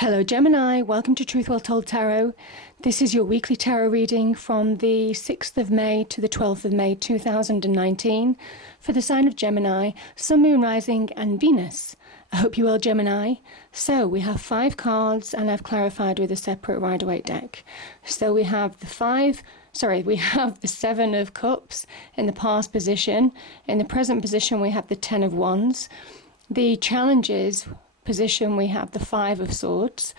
Hello Gemini, welcome to Truth Well Told Tarot. This is your weekly tarot reading from the 6th of May to the 12th of May 2019 for the sign of Gemini, Sun, Moon, Rising and Venus. I hope you're well, Gemini. So we have 5 cards and I've clarified with a separate Rider-Waite deck. So we have the 7 of Cups in the past position. In the present position we have the 10 of Wands. The challenges position we have the 5 of Swords.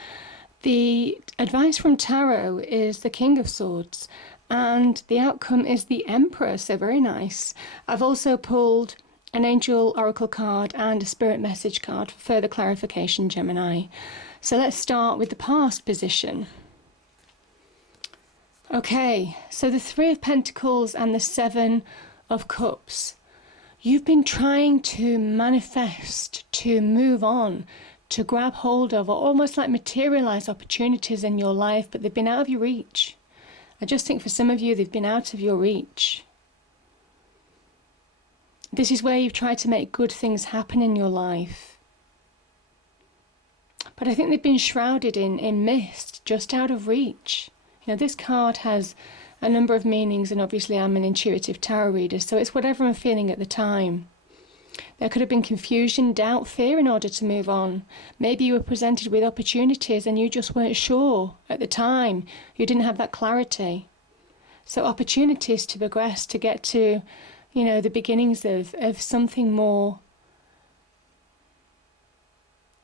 The advice from Tarot is the King of Swords and the outcome is the Emperor, so very nice. I've also pulled an Angel Oracle card and a Spirit Message card for further clarification, Gemini. So let's start with the past position. Okay, so the 3 of Pentacles and the 7 of Cups. You've been trying to manifest, to move on, to grab hold of, or almost like materialize opportunities in your life, but they've been out of your reach. I just think for some of you, they've been out of your reach. This is where you've tried to make good things happen in your life. But I think they've been shrouded in mist, just out of reach. You know, this card has a number of meanings, and obviously I'm an intuitive tarot reader, so it's whatever I'm feeling at the time. There could have been confusion, doubt, fear in order to move on. Maybe you were presented with opportunities and you just weren't sure at the time. You didn't have that clarity. So opportunities to progress, to get to, you know, the beginnings of something more,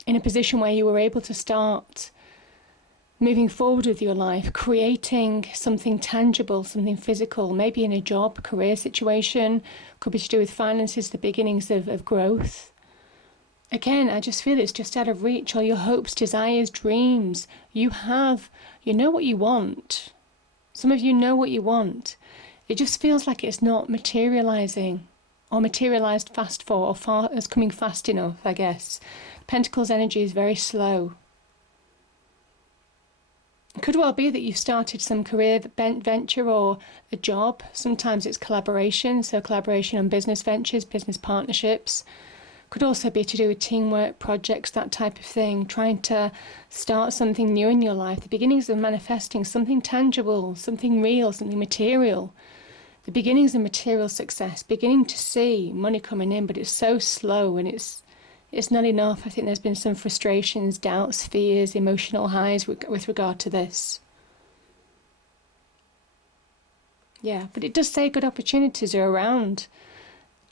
in a position where you were able to start moving forward with your life, creating something tangible, something physical, maybe in a job, career situation, could be to do with finances, the beginnings of growth. Again, I just feel it's just out of reach. All your hopes, desires, dreams, you know what you want. Some of you know what you want. It just feels like it's not materializing, or materialized is coming fast enough, I guess. Pentacles energy is very slow. It could well be that you've started some career venture or a job. Sometimes it's collaboration, so collaboration on business ventures, business partnerships. Could also be to do with teamwork, projects, that type of thing. Trying to start something new in your life. The beginnings of manifesting something tangible, something real, something material. The beginnings of material success, beginning to see money coming in, but it's so slow and it's not enough. I think there's been some frustrations, doubts, fears, emotional highs with regard to this. Yeah, but it does say good opportunities are around,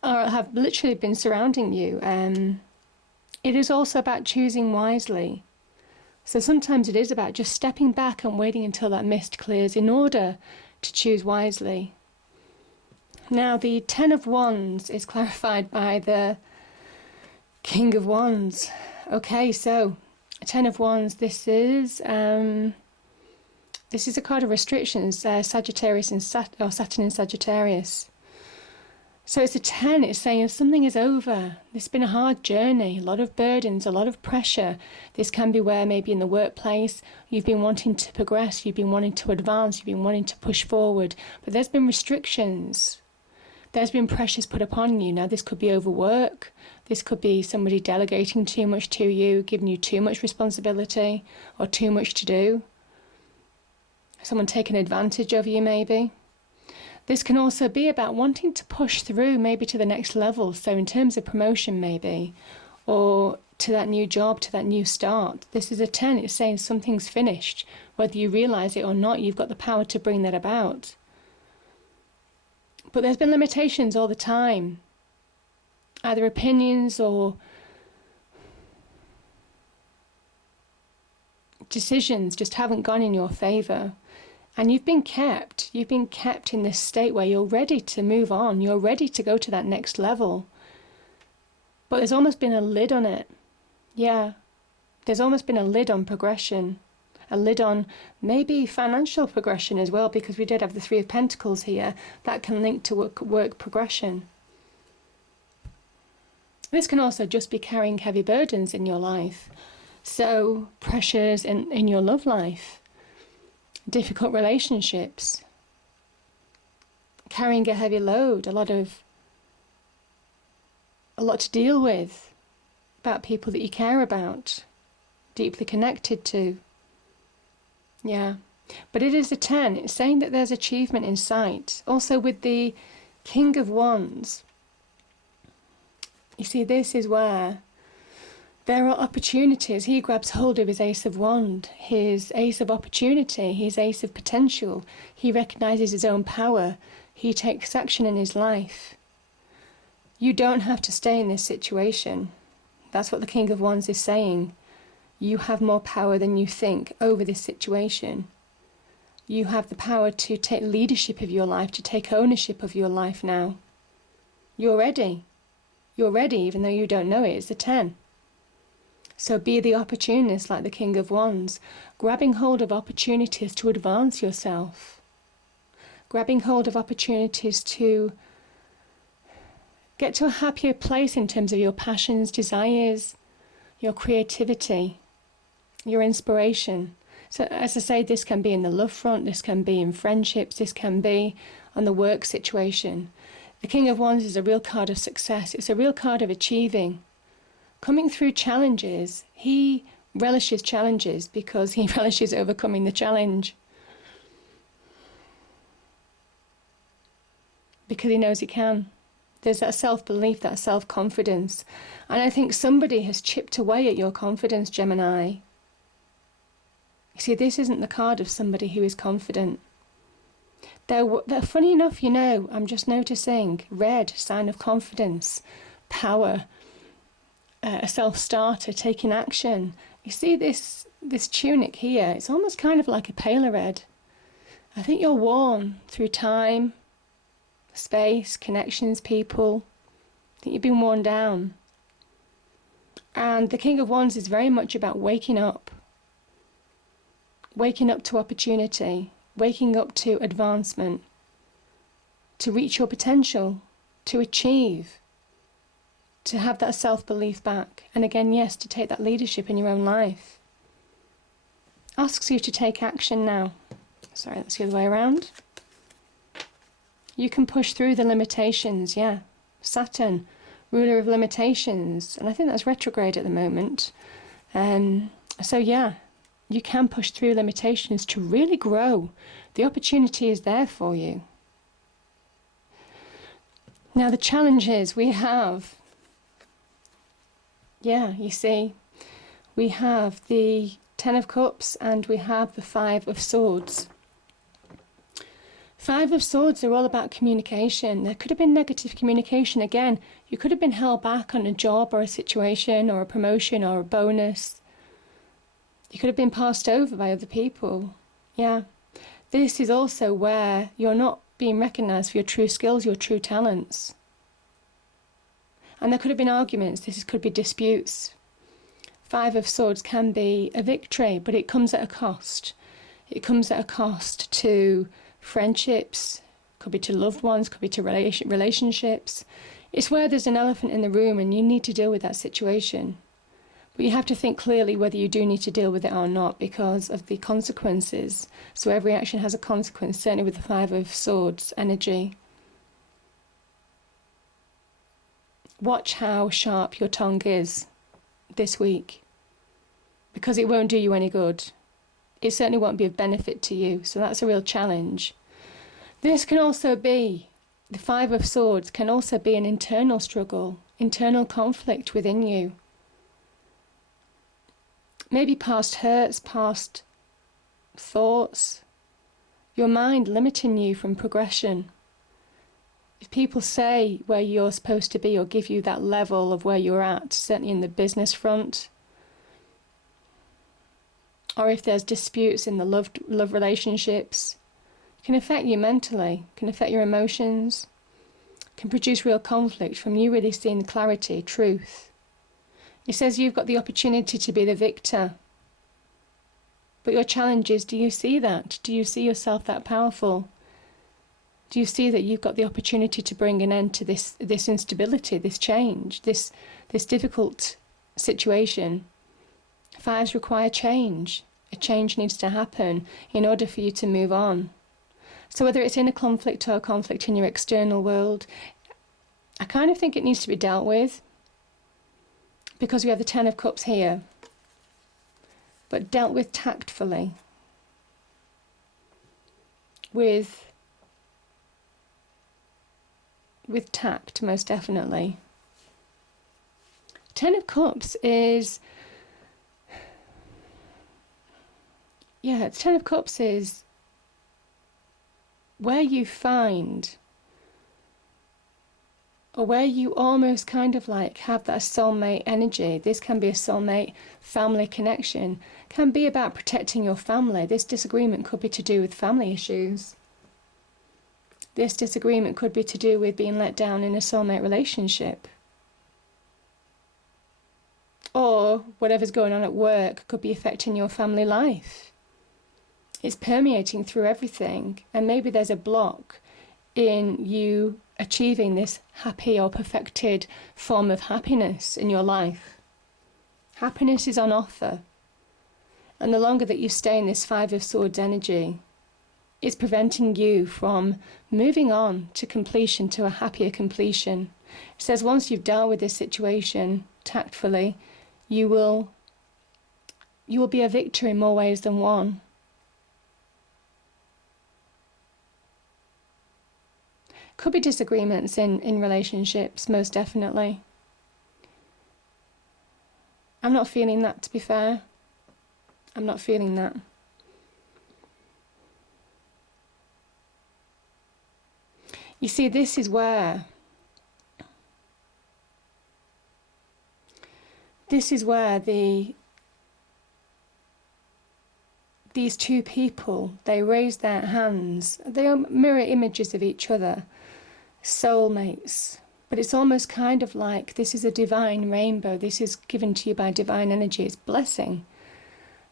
or have literally been surrounding you. It is also about choosing wisely. So sometimes it is about just stepping back and waiting until that mist clears in order to choose wisely. Now the 10 of Wands is clarified by the King of Wands. Okay, so 10 of Wands, this is a card of restrictions, Sagittarius and Saturn in Sagittarius. So it's a 10, it's saying something is over. It's been a hard journey, a lot of burdens, a lot of pressure. This can be where maybe in the workplace you've been wanting to progress, you've been wanting to advance, you've been wanting to push forward, but there's been restrictions. There's been pressures put upon you. Now this could be overwork, this could be somebody delegating too much to you, giving you too much responsibility or too much to do. Someone taking advantage of you maybe. This can also be about wanting to push through maybe to the next level, so in terms of promotion maybe, or to that new job, to that new start. This is a 10, it's saying something's finished. Whether you realise it or not, you've got the power to bring that about. But there's been limitations all the time, either opinions or decisions just haven't gone in your favour. And you've been kept in this state where you're ready to move on, you're ready to go to that next level. But there's almost been a lid on it. Yeah, there's almost been a lid on progression. A lid on maybe financial progression as well, because we did have the 3 of Pentacles here. That can link to work progression. This can also just be carrying heavy burdens in your life. So pressures in your love life, difficult relationships, carrying a heavy load, a lot to deal with about people that you care about. deeply connected to. Yeah. But it is a 10. It's saying that there's achievement in sight. Also with the King of Wands, you see, this is where there are opportunities. He grabs hold of his Ace of Wand, his Ace of Opportunity, his Ace of Potential. He recognises his own power. He takes action in his life. You don't have to stay in this situation. That's what the King of Wands is saying. You have more power than you think over this situation. You have the power to take leadership of your life, to take ownership of your life now. You're ready. You're ready, even though you don't know it. It's a 10. So be the opportunist like the King of Wands, grabbing hold of opportunities to advance yourself. Grabbing hold of opportunities to get to a happier place in terms of your passions, desires, your creativity, your inspiration. So as I say, this can be in the love front, this can be in friendships, this can be on the work situation. The King of Wands is a real card of success. It's a real card of achieving. Coming through challenges, he relishes challenges because he relishes overcoming the challenge. Because he knows he can. There's that self-belief, that self-confidence. And I think somebody has chipped away at your confidence, Gemini. You see, this isn't the card of somebody who is confident. They're funny enough, you know, I'm just noticing, red, sign of confidence, power, a self-starter, taking action. You see this tunic here, it's almost kind of like a paler red. I think you're worn through time, space, connections, people. I think you've been worn down. And the King of Wands is very much about waking up to opportunity, waking up to advancement, to reach your potential, to achieve, to have that self-belief back. And again, yes, to take that leadership in your own life. Asks you to take action now. Sorry, that's the other way around. You can push through the limitations, yeah. Saturn, ruler of limitations. And I think that's retrograde at the moment. So yeah, you can push through limitations to really grow. The opportunity is there for you. Now the challenges we have, yeah, you see, we have the 10 of Cups and we have the 5 of Swords. 5 of Swords are all about communication. There could have been negative communication. Again, you could have been held back on a job or a situation or a promotion or a bonus. You could have been passed over by other people. Yeah. This is also where you're not being recognised for your true skills, your true talents. And there could have been arguments. This could be disputes. 5 of Swords can be a victory, but it comes at a cost. It comes at a cost to friendships, could be to loved ones, could be to relationships. It's where there's an elephant in the room and you need to deal with that situation. But you have to think clearly whether you do need to deal with it or not because of the consequences. So every action has a consequence, certainly with the 5 of Swords energy. Watch how sharp your tongue is this week, because it won't do you any good. It certainly won't be of benefit to you, so that's a real challenge. This can also be, the 5 of Swords can also be an internal struggle, internal conflict within you. Maybe past hurts, past thoughts, your mind limiting you from progression. If people say where you're supposed to be or give you that level of where you're at, certainly in the business front, or if there's disputes in the love relationships, it can affect you mentally, can affect your emotions, can produce real conflict from you really seeing the clarity, truth. It says you've got the opportunity to be the victor. But your challenge is, do you see that? Do you see yourself that powerful? Do you see that you've got the opportunity to bring an end to this instability, this change, this difficult situation? 5s require change. A change needs to happen in order for you to move on. So whether it's in a conflict or a conflict in your external world, I kind of think it needs to be dealt with, because we have the 10 of Cups here. but dealt with tactfully, with tact, most definitely. Ten of Cups is, Ten of Cups is where you find, or where you almost kind of like have that soulmate energy. This can be a soulmate family connection, can be about protecting your family. This disagreement could be to do with family issues. This disagreement could be to do with being let down in a soulmate relationship. Or whatever's going on at work could be affecting your family life. It's permeating through everything, and maybe there's a block in you achieving this happy or perfected form of happiness in your life. Happiness is on offer, and the longer that you stay in this Five of Swords energy, it's preventing you from moving on to completion, to a happier completion. It says once you've dealt with this situation tactfully, you will be a victor in more ways than one. Could be disagreements in relationships, most definitely. I'm not feeling that, to be fair. I'm not feeling that. You see, this is where these two people, they raise their hands. They are mirror images of each other, soulmates. But it's almost kind of like this is a divine rainbow. This is given to you by divine energy. It's blessing.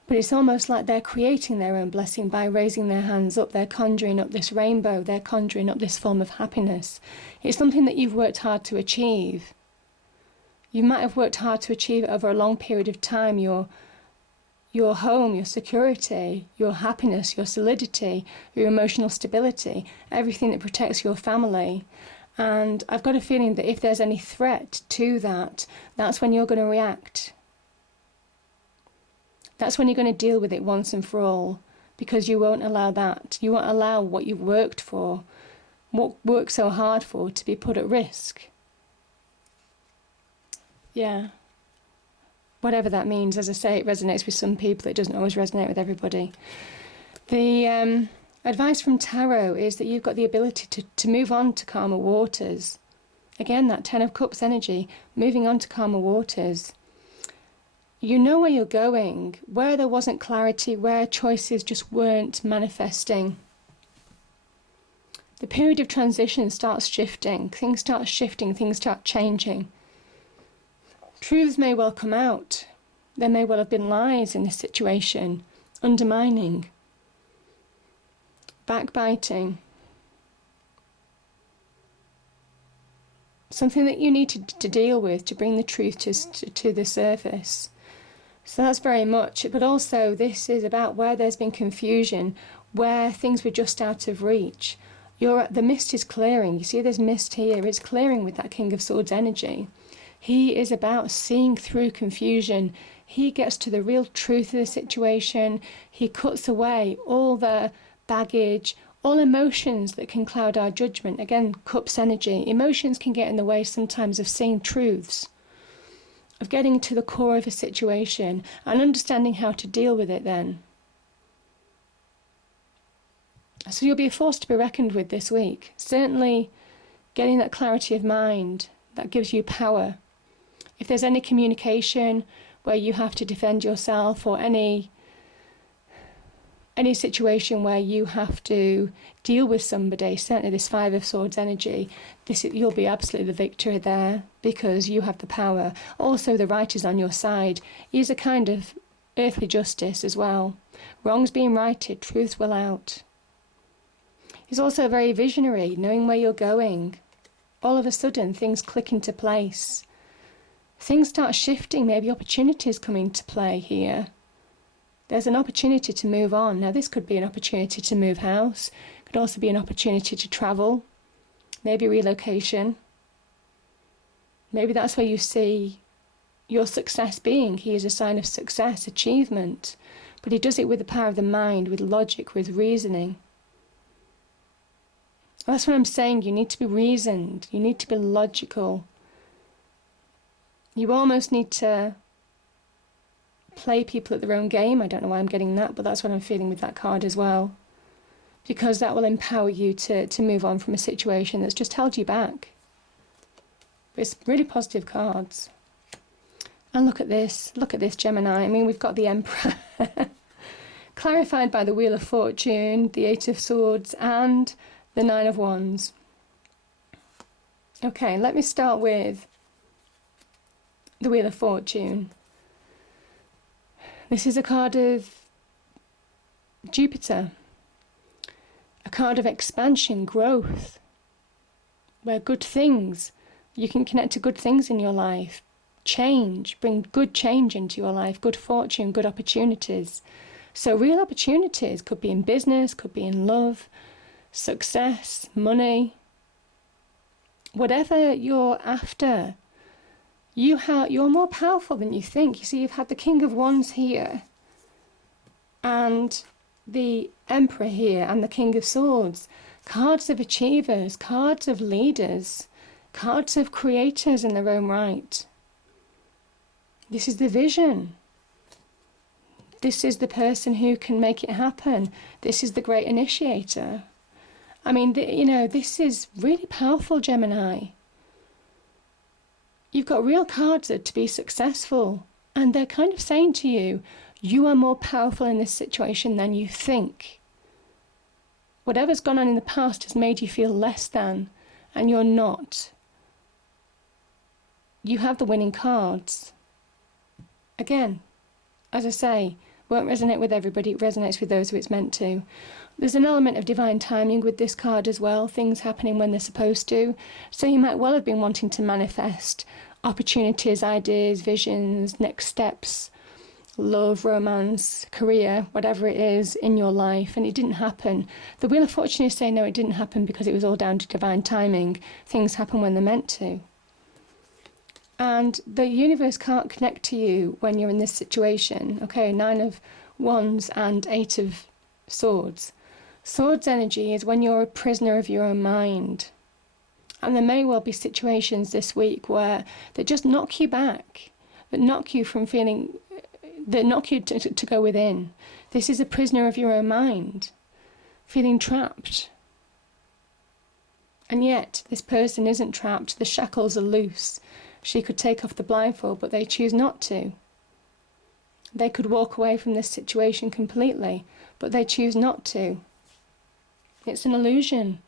But it's almost like they're creating their own blessing by raising their hands up. They're conjuring up this rainbow. They're conjuring up this form of happiness. It's something that you've worked hard to achieve. You might have worked hard to achieve it over a long period of time. Your home, your security, your happiness, your solidity, your emotional stability, everything that protects your family. And I've got a feeling that if there's any threat to that, that's when you're going to react. That's when you're going to deal with it once and for all, because you won't allow that. You won't allow what you've worked for, what worked so hard for, to be put at risk. Yeah. Whatever that means, as I say, it resonates with some people. It doesn't always resonate with everybody. The advice from Tarot is that you've got the ability to move on to calmer waters. Again, that Ten of Cups energy, moving on to calmer waters. You know where you're going, where there wasn't clarity, where choices just weren't manifesting. The period of transition starts shifting. Things start shifting, things start changing. Truths may well come out. There may well have been lies in this situation, undermining, backbiting. Something that you need to deal with to bring the truth to the surface. So that's very much, but also this is about where there's been confusion, where things were just out of reach. The mist is clearing. You see there's mist here. It's clearing with that King of Swords energy. He is about seeing through confusion. He gets to the real truth of the situation. He cuts away all the baggage, all emotions that can cloud our judgment. Again, Cups energy. Emotions can get in the way sometimes of seeing truths, of getting to the core of a situation and understanding how to deal with it then. So you'll be a force to be reckoned with this week. Certainly getting that clarity of mind that gives you power. If there's any communication where you have to defend yourself, or any situation where you have to deal with somebody, certainly this Five of Swords energy, you'll be absolutely the victor there because you have the power. Also, the right is on your side. Is a kind of earthly justice as well. Wrongs being righted, truths will out. He's also very visionary, knowing where you're going. All of a sudden, things click into place. Things start shifting, maybe opportunities come into play here. There's an opportunity to move on. Now, this could be an opportunity to move house. It could also be an opportunity to travel, maybe relocation. Maybe that's where you see your success being. He is a sign of success, achievement, but he does it with the power of the mind, with logic, with reasoning. That's what I'm saying. You need to be reasoned. You need to be logical. You almost need to play people at their own game. I don't know why I'm getting that, but that's what I'm feeling with that card as well. Because that will empower you to move on from a situation that's just held you back. It's really positive cards. And look at this, Gemini. I mean, we've got the Emperor. Clarified by the Wheel of Fortune, the Eight of Swords, and the Nine of Wands. Okay, let me start with the Wheel of Fortune. This is a card of Jupiter, a card of expansion, growth, where good things, you can connect to good things in your life, change, bring good change into your life, good fortune, good opportunities. So real opportunities could be in business, could be in love, success, money, whatever you're after. You're more powerful than you think. You see, you've had the King of Wands here and the Emperor here and the King of Swords. Cards of achievers, cards of leaders, cards of creators in their own right. This is the vision. This is the person who can make it happen. This is the great initiator. I mean, this is really powerful, Gemini. You've got real cards to be successful, and they're kind of saying to you, you are more powerful in this situation than you think. Whatever's gone on in the past has made you feel less than, and you're not. You have the winning cards. Again, as I say, won't resonate with everybody, it resonates with those who it's meant to. There's an element of divine timing with this card as well, things happening when they're supposed to. So you might well have been wanting to manifest opportunities, ideas, visions, next steps, love, romance, career, whatever it is in your life, and it didn't happen. The Wheel of Fortune is saying no, it didn't happen because it was all down to divine timing. Things happen when they're meant to. And the universe can't connect to you when you're in this situation. Okay, Nine of Wands and Eight of Swords. Swords energy is when you're a prisoner of your own mind. And there may well be situations this week where they just knock you back, that knock you from feeling, that knock you to go within. This is a prisoner of your own mind, feeling trapped. And yet, this person isn't trapped. The shackles are loose. She could take off the blindfold, but they choose not to. They could walk away from this situation completely, but they choose not to. It's an illusion.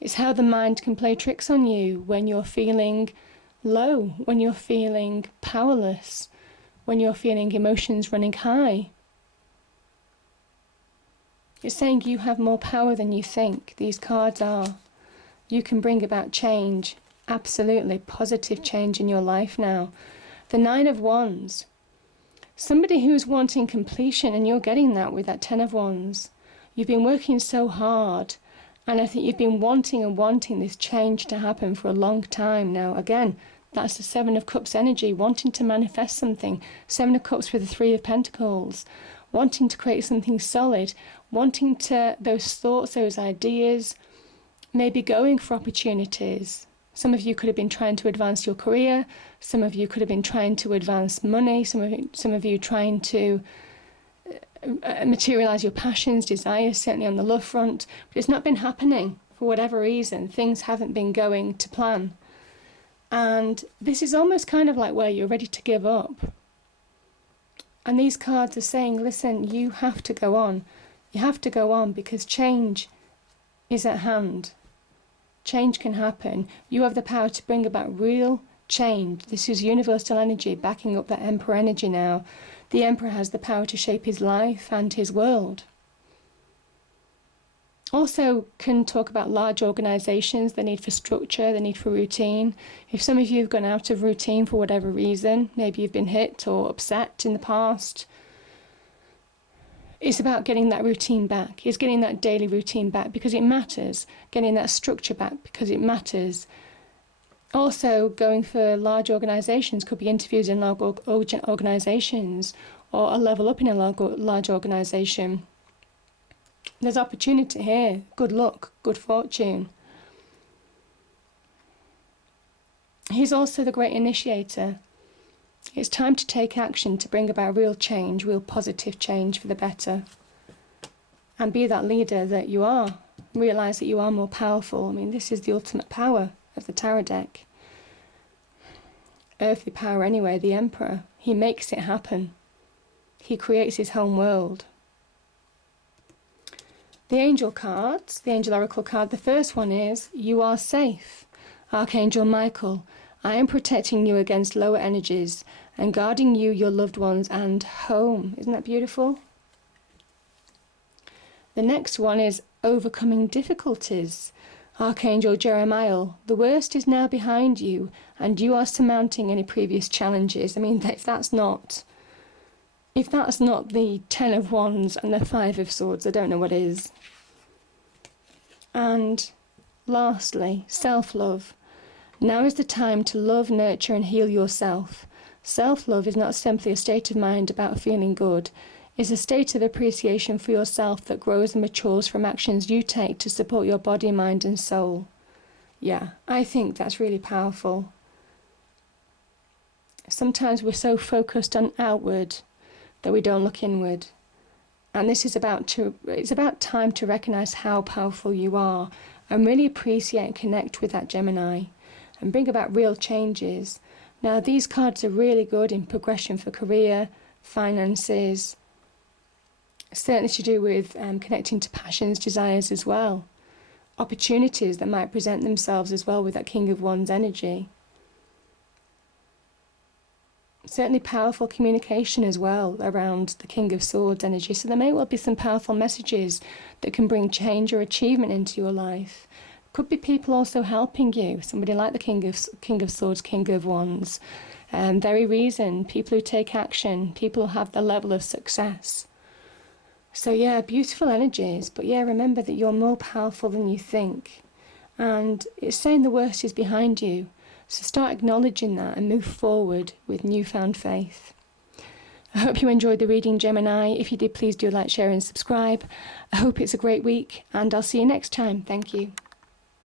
It's how the mind can play tricks on you when you're feeling low, when you're feeling powerless, when you're feeling emotions running high. It's saying you have more power than you think. These cards are. You can bring about change, absolutely positive change in your life now. The Nine of Wands. Somebody who's wanting completion, and you're getting that with that Ten of Wands. You've been working so hard, and I think you've been wanting this change to happen for a long time now. Again, that's the Seven of Cups energy, wanting to manifest something. Seven of Cups with the Three of Pentacles, wanting to create something solid, wanting to, those thoughts, those ideas, maybe going for opportunities. Some of you could have been trying to advance your career. Some of you could have been trying to advance money. Some of you trying to materialize your passions, desires, certainly on the love front. But it's not been happening for whatever reason. Things haven't been going to plan. And this is almost kind of like where you're ready to give up. And these cards are saying, listen, you have to go on. You have to go on because change is at hand. Change can happen. You have the power to bring about real change. This is universal energy backing up that Emperor energy now. The Emperor has the power to shape his life and his world. Also can talk about large organisations, the need for structure, the need for routine. If some of you have gone out of routine for whatever reason, maybe you've been hit or upset in the past, it's about getting that routine back. It's getting that daily routine back because it matters. Getting that structure back because it matters. Also, going for large organisations, could be interviews in large organisations, or a level up in a large organisation. There's opportunity here, good luck, good fortune. He's also the great initiator. It's time to take action to bring about real change, real positive change for the better. And be that leader that you are. Realise that you are more powerful. I mean, this is the ultimate power of the tarot deck. Earthly power anyway, the Emperor. He makes it happen. He creates his home world. The angel cards, the angel oracle card, the first one is, you are safe. Archangel Michael, I am protecting you against lower energies and guarding you, your loved ones, and home. Isn't that beautiful? The next one is overcoming difficulties. Archangel Jeremiah, the worst is now behind you and you are surmounting any previous challenges. I mean, if that's not the 10 of Wands and the 5 of Swords, I don't know what is. And lastly, self-love. Now is the time to love, nurture and heal yourself. Self-love is not simply a state of mind about feeling good. It's a state of appreciation for yourself that grows and matures from actions you take to support your body, mind and soul. Yeah, I think that's really powerful. Sometimes we're so focused on outward that we don't look inward. And this is it's about time to recognise how powerful you are and really appreciate and connect with that Gemini and bring about real changes. Now, these cards are really good in progression for career, finances, certainly to do with connecting to passions, desires as well. Opportunities that might present themselves as well with that King of Wands energy. Certainly powerful communication as well around the King of Swords energy. So there may well be some powerful messages that can bring change or achievement into your life. Could be people also helping you. Somebody like the King of Swords, King of Wands. Very reason, people who take action, people who have the level of success. So yeah, beautiful energies. But yeah, remember that you're more powerful than you think. And it's saying the worst is behind you. So start acknowledging that and move forward with newfound faith. I hope you enjoyed the reading, Gemini. If you did, please do like, share and subscribe. I hope it's a great week and I'll see you next time. Thank you.